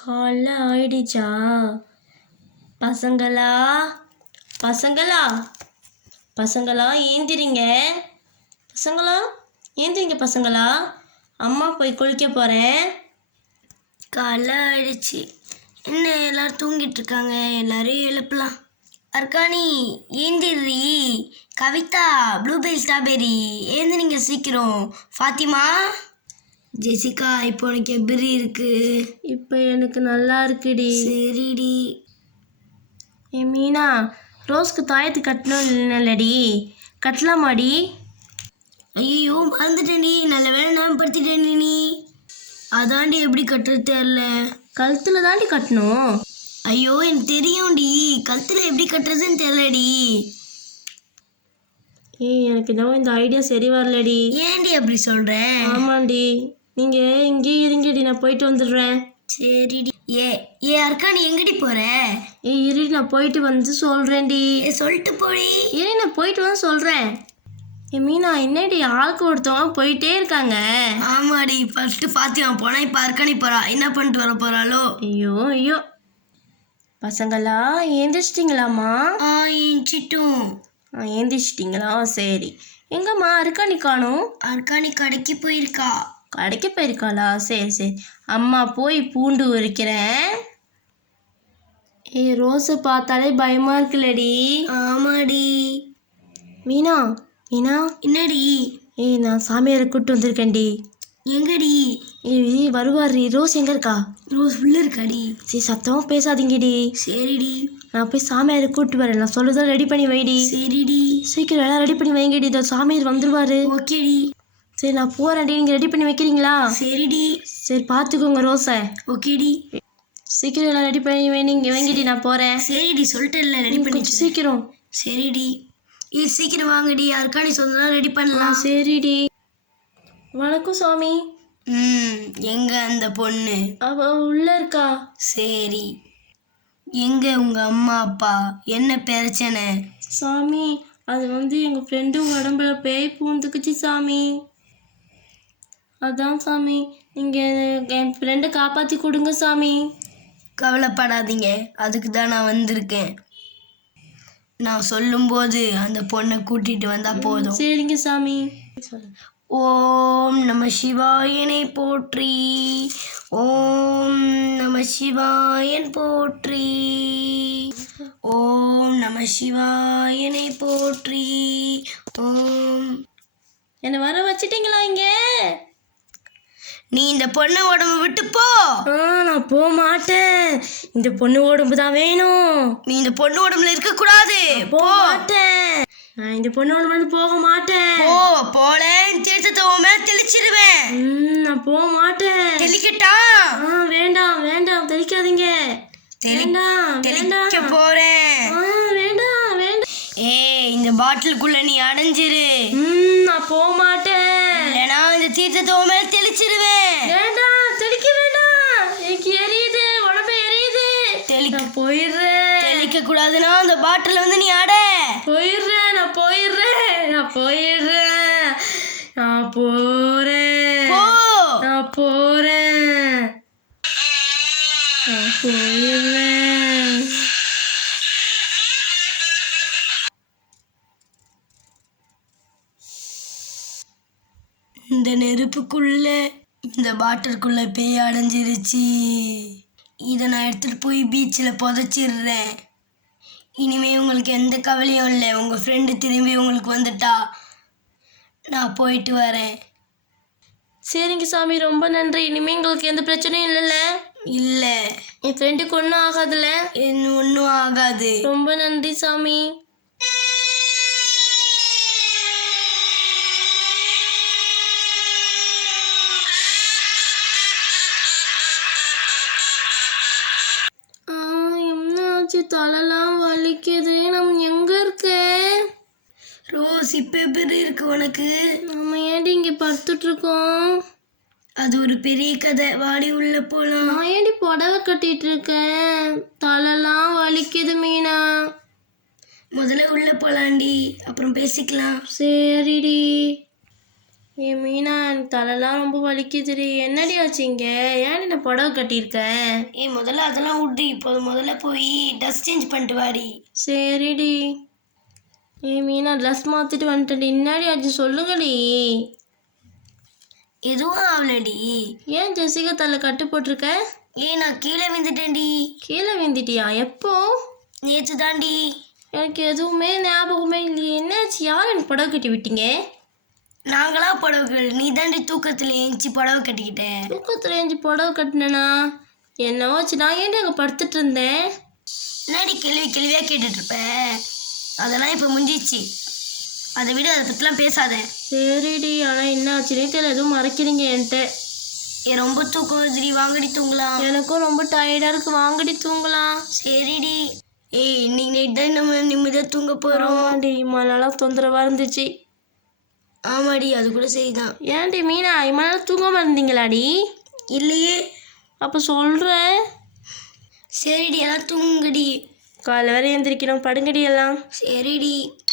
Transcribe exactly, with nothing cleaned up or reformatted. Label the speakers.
Speaker 1: காலைல ஆயிடுச்சா? பசங்களா பசங்களா பசங்களா ஏந்திரிங்க. பசங்களா ஏந்திரிங்க. பசங்களா, அம்மா போய் குளிக்க போகிறேன்.
Speaker 2: காலைல ஆயிடுச்சு. என்ன எல்லாரும் தூங்கிட்டு இருக்காங்க, எல்லாரையும் எழுப்பலாம். அர்கானி ஏந்திரி. கவிதா, ப்ளூபெரி, ஸ்ட்ராபெரி ஏந்திரிங்க சீக்கிரம். ஃபாத்திமா, ஜெசிகா, இப்போ உனக்கு எப்படி இருக்கு?
Speaker 1: இப்போ எனக்கு நல்லா இருக்குடி.
Speaker 2: சரிடி.
Speaker 1: ஏ மீனா, ரோஸ்க்கு தாயத்து கட்டணும் இல்லைடி, கட்டலாமாடி?
Speaker 2: ஐயோ மறந்துட்டேன்டி, நல்ல வேலை ஞாபகப்படுத்திட்டேன் நீ. அதாண்டி எப்படி கட்டுறது தெரில.
Speaker 1: கழுத்தில் தாண்டி கட்டணும்.
Speaker 2: ஐயோ எனக்கு தெரியும்டி, கழுத்தில் எப்படி கட்டுறதுன்னு தெரிலடி.
Speaker 1: ஏய் எனக்கு இன்னும் இந்த ஐடியா சரி வரலடி.
Speaker 2: ஏன்டி அப்படி சொல்கிற?
Speaker 1: ஆமாண்டி, நீங்கள் இங்கேயே இருங்கடி, நான் போயிட்டு வந்துடுறேன்.
Speaker 2: சரிடி. ஏ ஏ அர்கானி எங்கடி போற?
Speaker 1: ஏய் இரு, நான் போயிட்டு வந்து சொல்கிறேன்டி.
Speaker 2: ஏ சொல்லிட்டு போடி.
Speaker 1: இரு, நான் போயிட்டு வந்து சொல்கிறேன். ஏ மீனா, என்னடி ஆளுக்கு ஒருத்தவங்க போயிட்டே இருக்காங்க?
Speaker 2: ஆமாடி, ஃபர்ஸ்ட் ஃபாத்திமா போனா இப்போ அர்கானி போறா. என்ன பண்ணிட்டு வர போறாளோ?
Speaker 1: ஐயோ ஐயோ. பசங்களா ஏந்திரிச்சிட்டிங்களாம்மா?
Speaker 2: ஆ ஏஞ்சிட்டும்.
Speaker 1: ஆ ஏந்திரிச்சிட்டிங்களா? சரி. எங்கம்மா அர்கானி காணோம்?
Speaker 2: அர்கானி கடைக்கு போயிருக்கா.
Speaker 1: கடைக்கு போயிருக்காளா? சரி சரி, அம்மா போய் பூண்டு உரிக்கிறேன். ஏ ரோஸை பார்த்தாலே பயமா இருக்குல்லடி.
Speaker 2: ஆமாடி.
Speaker 1: மீனா மீனா.
Speaker 2: என்னடி?
Speaker 1: ஏய் நான் சாமியாரை கூப்பிட்டு வந்திருக்கேன்டி.
Speaker 2: எங்கடி?
Speaker 1: ஏய் வருவாரி. ரோஸ் எங்கே இருக்கா?
Speaker 2: ரோஸ் உள்ள இருக்காடி.
Speaker 1: சரி சத்தமாக பேசாதீங்கடி.
Speaker 2: சரிடி.
Speaker 1: நான் போய் சாமியாரை கூப்பிட்டு வரேன். நான் சொல்லுறதெல்லாம் ரெடி பண்ணி வைடி.
Speaker 2: சரிடி.
Speaker 1: சீக்கிரம் எல்லாம் ரெடி பண்ணி வைங்கடி, இதோ சாமியார் வந்துருவாரு.
Speaker 2: ஓகேடி.
Speaker 1: சரி நான் போகிறேன்டி, நீங்கள் ரெடி பண்ணி வைக்கிறீங்களா?
Speaker 2: சரிடி.
Speaker 1: சரி பார்த்துக்கோங்க ரோஸை.
Speaker 2: ஓகேடி.
Speaker 1: சீக்கிரம் எல்லாம் ரெடி பண்ணி வைங்க வைங்கடி, நான் போகிறேன்.
Speaker 2: சரிடி, சொல்லிட்டேன்ல ரெடி பண்ணி.
Speaker 1: கொஞ்சம் சீக்கிரம்.
Speaker 2: சரிடி. ஏ சீக்கிரம் வாங்கடி, அர்கானி சொன்னா ரெடி பண்ணலாம்.
Speaker 1: சரிடி. வணக்கம் சுவாமி.
Speaker 2: ம் எங்க அந்த பொண்ணு?
Speaker 1: அவ உள்ள இருக்கா.
Speaker 2: சரி. எங்க உங்க அம்மா அப்பா? என்ன பிரச்சனை?
Speaker 1: சாமி, அது வந்து எங்கள் ஃப்ரெண்டு உடம்புல பேய் பூந்துக்குச்சு சாமி. அதான் சாமி, நீங்கள் என் ஃப்ரெண்டை காப்பாற்றி கொடுங்க சாமி.
Speaker 2: கவலைப்படாதீங்க, அதுக்கு தான் நான் வந்திருக்கேன். நான் சொல்லும்போது அந்த பொண்ணை கூட்டிட்டு வந்தா போதும்.
Speaker 1: சரிங்க சாமி.
Speaker 2: ஓம் நம சிவாயனை போற்றி. ஓம் நம சிவாயன் போற்றி. ஓம் நம சிவாயனை போற்றி. ஓம்.
Speaker 1: என்னை வர வச்சிட்டிங்களா இங்கே?
Speaker 2: நீ இந்த பொண்ணு உடம்பு விட்டு போ.
Speaker 1: ஆ நான் போக மாட்டேன். இந்த பொண்ணு உடம்பு தான் வேணும்.
Speaker 2: நீ இந்த பொண்ணு உடம்புல இருக்க கூடாது.
Speaker 1: போக மாட்டேன். நான் இந்த பொண்ணு உடம்புல போக மாட்டேன்.
Speaker 2: போ. போல தீர்த்தத்தை உன் மேல தெளிச்சிருவேன்.
Speaker 1: ம் நான் போக மாட்டேன்.
Speaker 2: தெளிக்கட்டா?
Speaker 1: ஆ வேண்டாம் வேண்டாம், தெளிக்காதீங்க. வேண்டாம்
Speaker 2: தெளிக்க
Speaker 1: வேண்டாம்.
Speaker 2: போறேன்.
Speaker 1: ஆ வேண்டாம் வேண்டாம்.
Speaker 2: ஏய் இந்த பாட்டிலுக்குள்ள நீ அடைஞ்சிரு.
Speaker 1: ம் நான் போக மாட்டேன்.
Speaker 2: இல்லைனா இந்த தீர்த்தத்தை உன் மேல தெளிச்சிருவேன்.
Speaker 1: வேண்டாம், தெளிக்க வேண்டாம். எனக்கு எரியுது, உடம்பு எரியுது.
Speaker 2: தெளிக்க
Speaker 1: நான் போயிடுறேன்.
Speaker 2: தெளிக்க கூடாதுன்னா அந்த பாட்டில் வந்து நீ அட.
Speaker 1: போயிடுறேன் நான் போயிடுறேன் நான் போயிடுறேன் நான் போறேன்.
Speaker 2: போ.
Speaker 1: நான் போறேன் நான் போயிடுறேன்.
Speaker 2: இந்த நெருப்புக்குள்ள இந்த பாட்டிலுக்குள்ள பேய் அடைஞ்சிருச்சு. இதை நான் எடுத்துட்டு போய் பீச்சில் புதைச்சிடுறேன். இனிமே உங்களுக்கு எந்த கவலையும் இல்லை. உங்கள் ஃப்ரெண்டு திரும்பி உங்களுக்கு வந்துட்டா நான் போயிட்டு வரேன்.
Speaker 1: சரிங்க சாமி, ரொம்ப நன்றி. இனிமே எங்களுக்கு எந்த பிரச்சனையும் இல்லைல்ல?
Speaker 2: இல்லை,
Speaker 1: என் ஃப்ரெண்டுக்கு ஒன்றும் ஆகாதுல்ல?
Speaker 2: என்ன ஒன்றும் ஆகாது.
Speaker 1: ரொம்ப நன்றி சாமி. தலைலாம் வலிக்குது. நம்ம எங்க இருக்க?
Speaker 2: ரோஸ் இப்போ எப்படி இருக்கு உனக்கு?
Speaker 1: நம்ம ஏன்டி இங்கே படுத்துட்டு இருக்கோம்?
Speaker 2: அது ஒரு பெரிய கதை, வாடி உள்ள போலாம்.
Speaker 1: நான் ஏன்டி புடவை கட்டிட்டு இருக்கேன்? தலைலாம் வலிக்குது மீனா.
Speaker 2: முதல்ல உள்ள போலாண்டி, அப்புறம் பேசிக்கலாம்.
Speaker 1: சரிடி. ஏ மீனா எனக்கு தலைலாம் ரொம்ப வலிக்குதுடி. என்னடி ஆச்சுங்க? ஏன் நான் புடவை கட்டியிருக்கேன்?
Speaker 2: ஏய் முதல்ல அதெல்லாம் விட்டு இப்போ முதல்ல போய் ட்ரெஸ் சேஞ்ச் பண்ணிட்டு வாடி.
Speaker 1: சரிடி. ஏ மீனா ட்ரெஸ் மாற்றிட்டு வந்துட்டேன்டி. என்னடி ஆச்சு சொல்லுங்கடி.
Speaker 2: எதுவும் ஆகலடி.
Speaker 1: ஏன் ஜெசிகா தலை கட்டு போட்டிருக்க?
Speaker 2: ஏய் நான் கீழே விழுந்துட்டேன்டி.
Speaker 1: கீழே விழுந்துட்டியா? எப்போ?
Speaker 2: நேற்று தாண்டி.
Speaker 1: எனக்கு எதுவுமே ஞாபகமே இல்லையே. என்னாச்சு? யார் எனக்கு புடவை கட்டி விட்டீங்க?
Speaker 2: நாங்களா புடவை, நீ தாண்டி தூக்கத்தில் ஏஞ்சி புடவை கட்டிக்கிட்டேன்.
Speaker 1: தூக்கத்தில் ஏஞ்சி புடவை கட்டினேனா? என்னவாச்சு? நான் ஏன்டி அங்கே படுத்துட்டு இருந்தேன்?
Speaker 2: என்னடி கேள்வி கேள்வியாக கேட்டுட்டு இருப்ப? அதெல்லாம் இப்போ முடிஞ்சிச்சு, அதை விட அதை பற்றிலாம் பேசாத.
Speaker 1: சரிடி. ஆனால் என்ன ஆச்சுனே தெரியல, எதுவும் மறைக்கிறீங்க என்கிட்ட.
Speaker 2: ஏ ரொம்ப தூக்கம் வருதுடி, வாங்கடி தூங்கலாம்.
Speaker 1: எனக்கும் ரொம்ப டயர்டாக இருக்கு, வாங்கடி தூங்கலாம்.
Speaker 2: சரிடி. ஏய் இன்னைக்கு நைட் தான் நம்ம நிம்மதியாக தூங்க போகிறோம்.
Speaker 1: ஆமாடி, இம்மாலாம் தொந்தரவாக இருந்துச்சு.
Speaker 2: ஆமாடி அது கூட சரிதான்.
Speaker 1: ஏன்டி மீனா இம்மாலாம் தூங்காமல் இருந்தீங்களாடி?
Speaker 2: இல்லையே.
Speaker 1: அப்போ சொல்கிறேன்.
Speaker 2: சரிடி எல்லாம் தூங்குடி.
Speaker 1: காலை வரை எந்திரிக்கணும், படுங்கடி எல்லாம்.
Speaker 2: சரிடி.